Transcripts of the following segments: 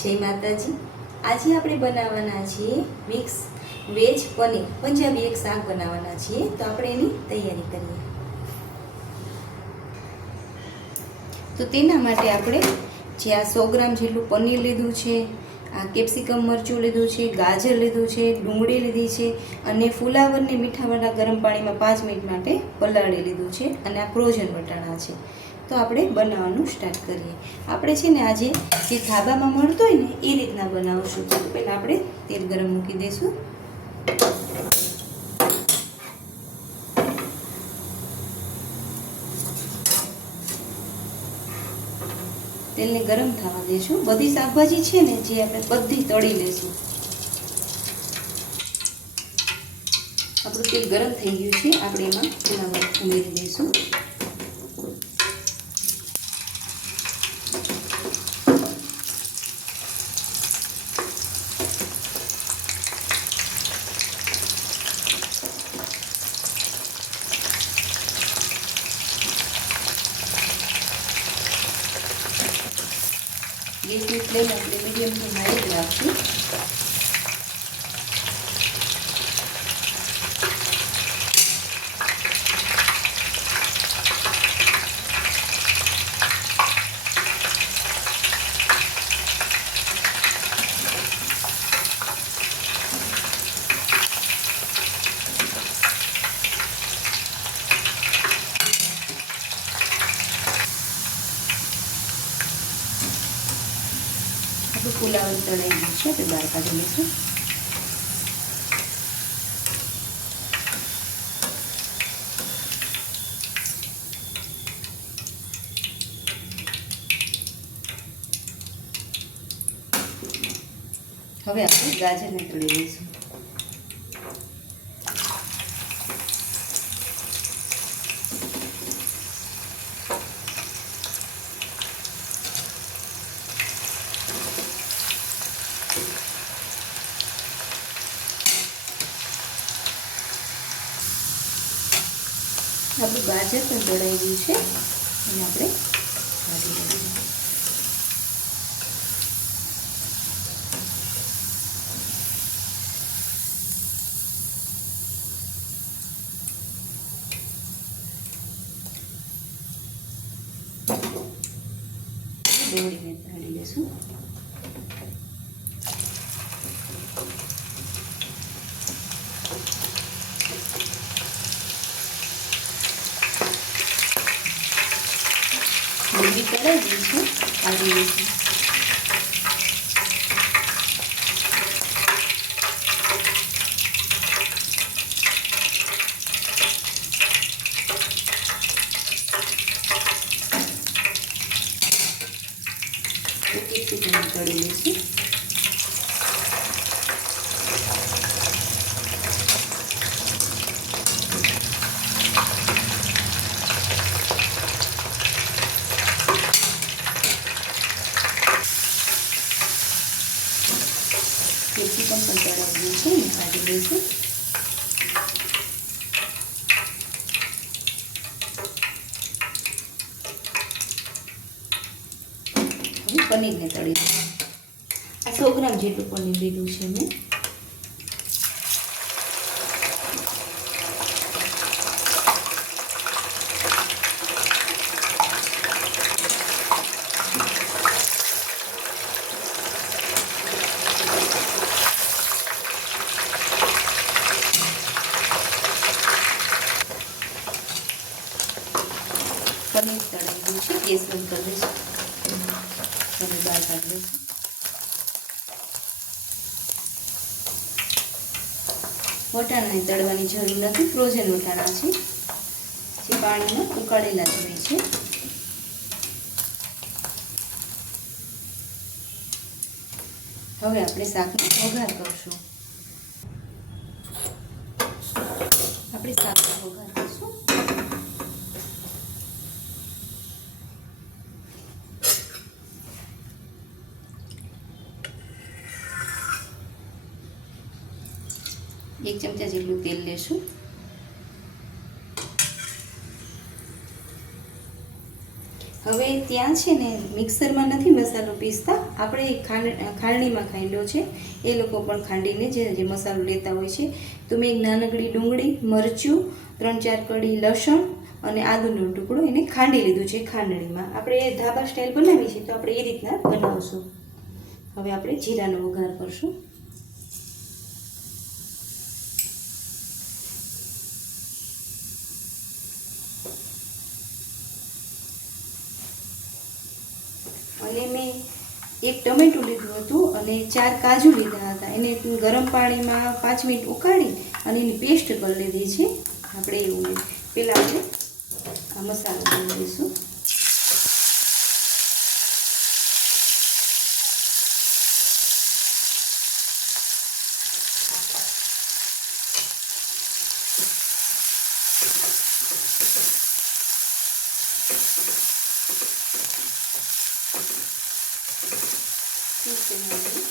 જય માતાજી। આજે આપણે બનાવવાના છીએ મિક્સ વેજ પનીર પંજાબી એક શાક બનાવવાના છીએ। તો આપણે એની તૈયારી કરીએ। તો તેના માટે આપણે જે આ 100 ગ્રામ જેટલું પનીર લીધું છે, આ કેપ્સિકમ મરચું લીધું છે, ગાજર લીધું છે, ડુંગળી લીધી છે અને ફુલાવરને મીઠાવાળા ગરમ પાણીમાં 5 મિનિટ માટે પલાળી લીધું છે અને આ ફ્રોઝન વટાણા છે। તો આપણે બનાવવાનું સ્ટાર્ટ કરીએ। આપણે છે ને આજે જે ધાબામાં મળતો હોય ને એ રીતના બનાવશું। તો પહેલાં આપણે તેલ ગરમ મૂકી દઈશું। તેલને ગરમ થવા દઈશું। બધી શાકભાજી છે ને જે આપણે બધી તળી લઈશું। આપણું તેલ ગરમ થઈ ગયું છે, આપણે એમાં ફુલાવર ઉમેરી દઈશું। ગેસની ફ્લેમ આપણે મીડિયમથી હાઈ જ રાખશું। ફુલાવર તળાઈ ગયું છે તો બહાર કાઢી લઈશું। હવે આપણે ગાજરને તળી લઈશું। આપણું ગાજર પણ તળાઈ ગયું છે અને આપણે કાઢી લઈશું। ડુંગળીને કાઢી લઈશું। ડુંગળી તળાઈ ગઈ છે, કાઢી લઈશું। કેપ્સિકમ તળી લઈશું। કેપ્સિકમ પણ તળાઈ ગયું છે અને કાઢી લઈશું। હવે પનીરને તળી દઈશું। આ 100 ગ્રામ જેટલું પનીર લીધું છે મેં। પનીર તળાઈ ગયું છે, ગેસ બંધ કરી દઈશું। હવે બહાર કાઢી લઈશું। વટાણાને તળવાની જરૂર નથી, ફ્રોઝન વટાણા છે જે પાણીમાં ઉકાળેલા જ હોય છે। હવે આપણે શાકનો વઘાર કરશું। આપણે શાકનો વઘાર કરશું। એક ચમચા જેટલું તેલ લેશું। હવે ત્યાં છે ને મિક્સરમાં નથી મસાલો પીસતા, આપણે ખાંડણીમાં ખાંડ્યો છે. એ લોકો પણ ખાંડીને જે મસાલો લેતા હોય છે. તો મેં એક નાનકડી ડુંગળી, મરચું, 3-4 કળી લસણ અને આદુનો ટુકડો એને ખાંડી લીધું છે ખાંડણીમાં. આપણે ધાબા સ્ટાઇલ બનાવી છે તો આપણે એ રીતના બનાવશું. હવે આપણે જીરાનો વઘાર કરશું. અને મેં એક ટમેટું લીધું હતું અને 4 કાજુ લીધા હતા. એને ગરમ પાણીમાં 5 મિનિટ ઉકાળી અને એની પેસ્ટ કરી લીધી છે. આપણે એવું પહેલાં આપણે આ મસાલો કરી દઈશું.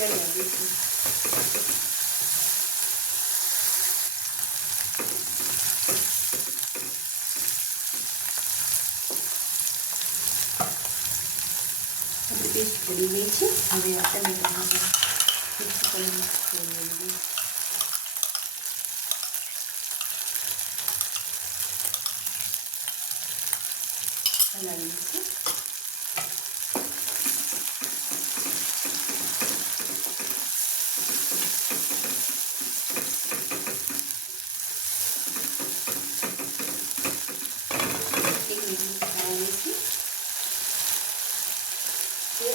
ચડવા દઈશું. આપણી પેસ્ટ પડી ગઈ છે. હવે આ ટમેટાને પેસ્ટ કરીને હલાવી દઈશું.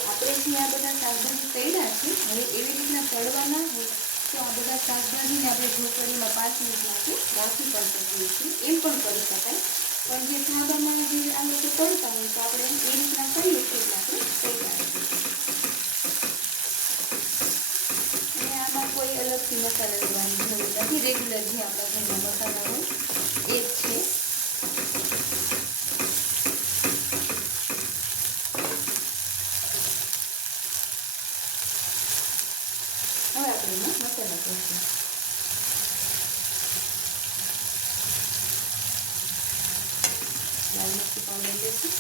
આપણે જે આ બધા શાકભાજી તળ્યા છે, હવે એવી રીતના તળવાના હોય તો આ બધા શાકભાજીને આપણે ઢોકળીમાં 5 મિનિટ માટે રાખી પણ શકીએ છીએ. એમ પણ કરી શકાય. પણ જે ધાબામાં જે આ લોકો તળતા હોય તો આપણે એ રીતના કરીએ છીએ એટલે આપણે તળ્યા છીએ. અને આમાં કોઈ અલગથી મસાલા લેવાની જરૂર નથી. રેગ્યુલર જે આપણા ઘરમાં મસાલા હોય એ જ છે. હવે આપણે એમાં મસાલા કરશું. લાલ મરચું પાવડર લઈશું,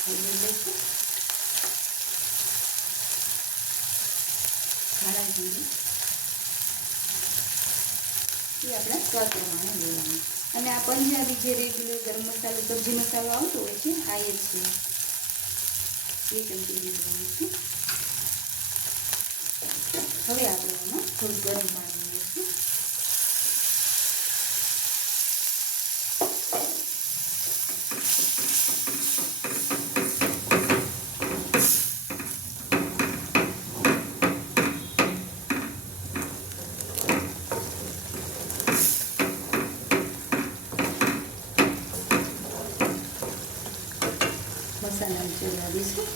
હળદર લઈશું, ધાણા જીરું એ આપણા સ્વાદ પ્રમાણે લેવાનું. અને આ પંજાબી જે રેગ્યુલર ગરમ મસાલો, સબ્જી મસાલો આવતો હોય છે આ એ છે. એ ચમચી લેવાનું છે. હવે આપણે એમાં થોડું ગરમ પાણી લઈશું. મસાલાને ચડવા દઈશું.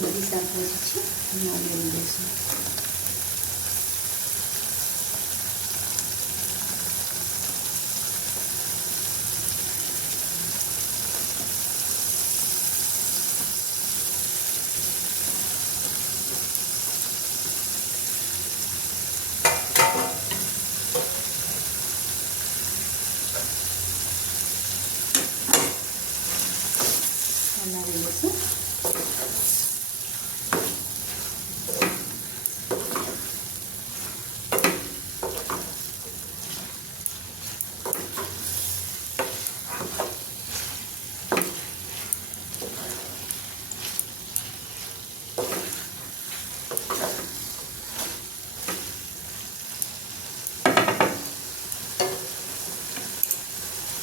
બધી શાકભાજી છે એમાં ઉમેરી દઈશું. હલાવી દઈશું.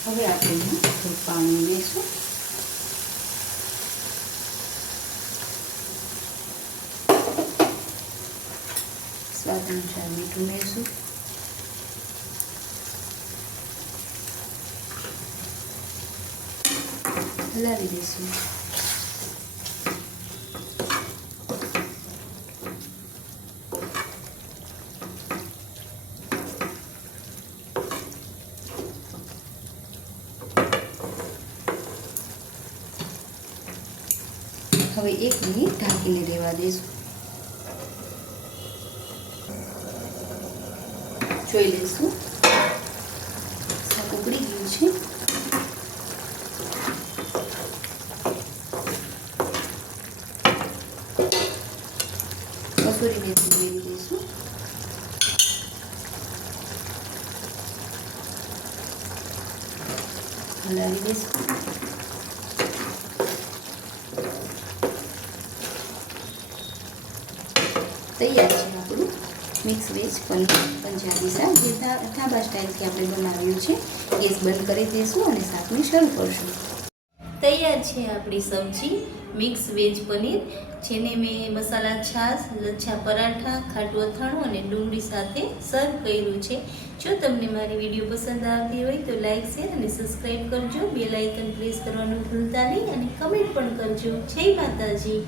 હવે આપણે થોડું પાણી લઈશું. સ્વાદ અનુસાર મીઠું ઉમેરીશું. હલાવી દઈશું. હવે 1 મિનિટ ઢાંકીને રહેવા દઈશું. જોઈ લઈશું શાક ઉકળી ગયું છે. કસૂરી મેથી ઉમેરી દઈશું. હલાવી દઈશું. તૈયાર છે આપણું મિક્સ વેજ પનીર પંજાબી શાક, જે ધાબા સ્ટાઇલથી આપણે બનાવ્યું છે. ગેસ બંધ કરી દઈશું અને શાકને શરૂ કરશું. તૈયાર છે આપણી સબ્જી મિક્સ વેજ પનીર, જેને મેં મસાલા છાશ, લચ્છા પરાઠા, ખાટું અથાણું અને ડુંગળી સાથે સર્વ કર્યું છે. જો તમને મારી વિડીયો પસંદ આવતી હોય તો લાઇક, શેર અને સબસ્ક્રાઈબ કરજો. બેલ આઇકન પ્રેસ કરવાનું ભૂલતા નહીં અને કમેન્ટ પણ કરજો. જય માતાજી.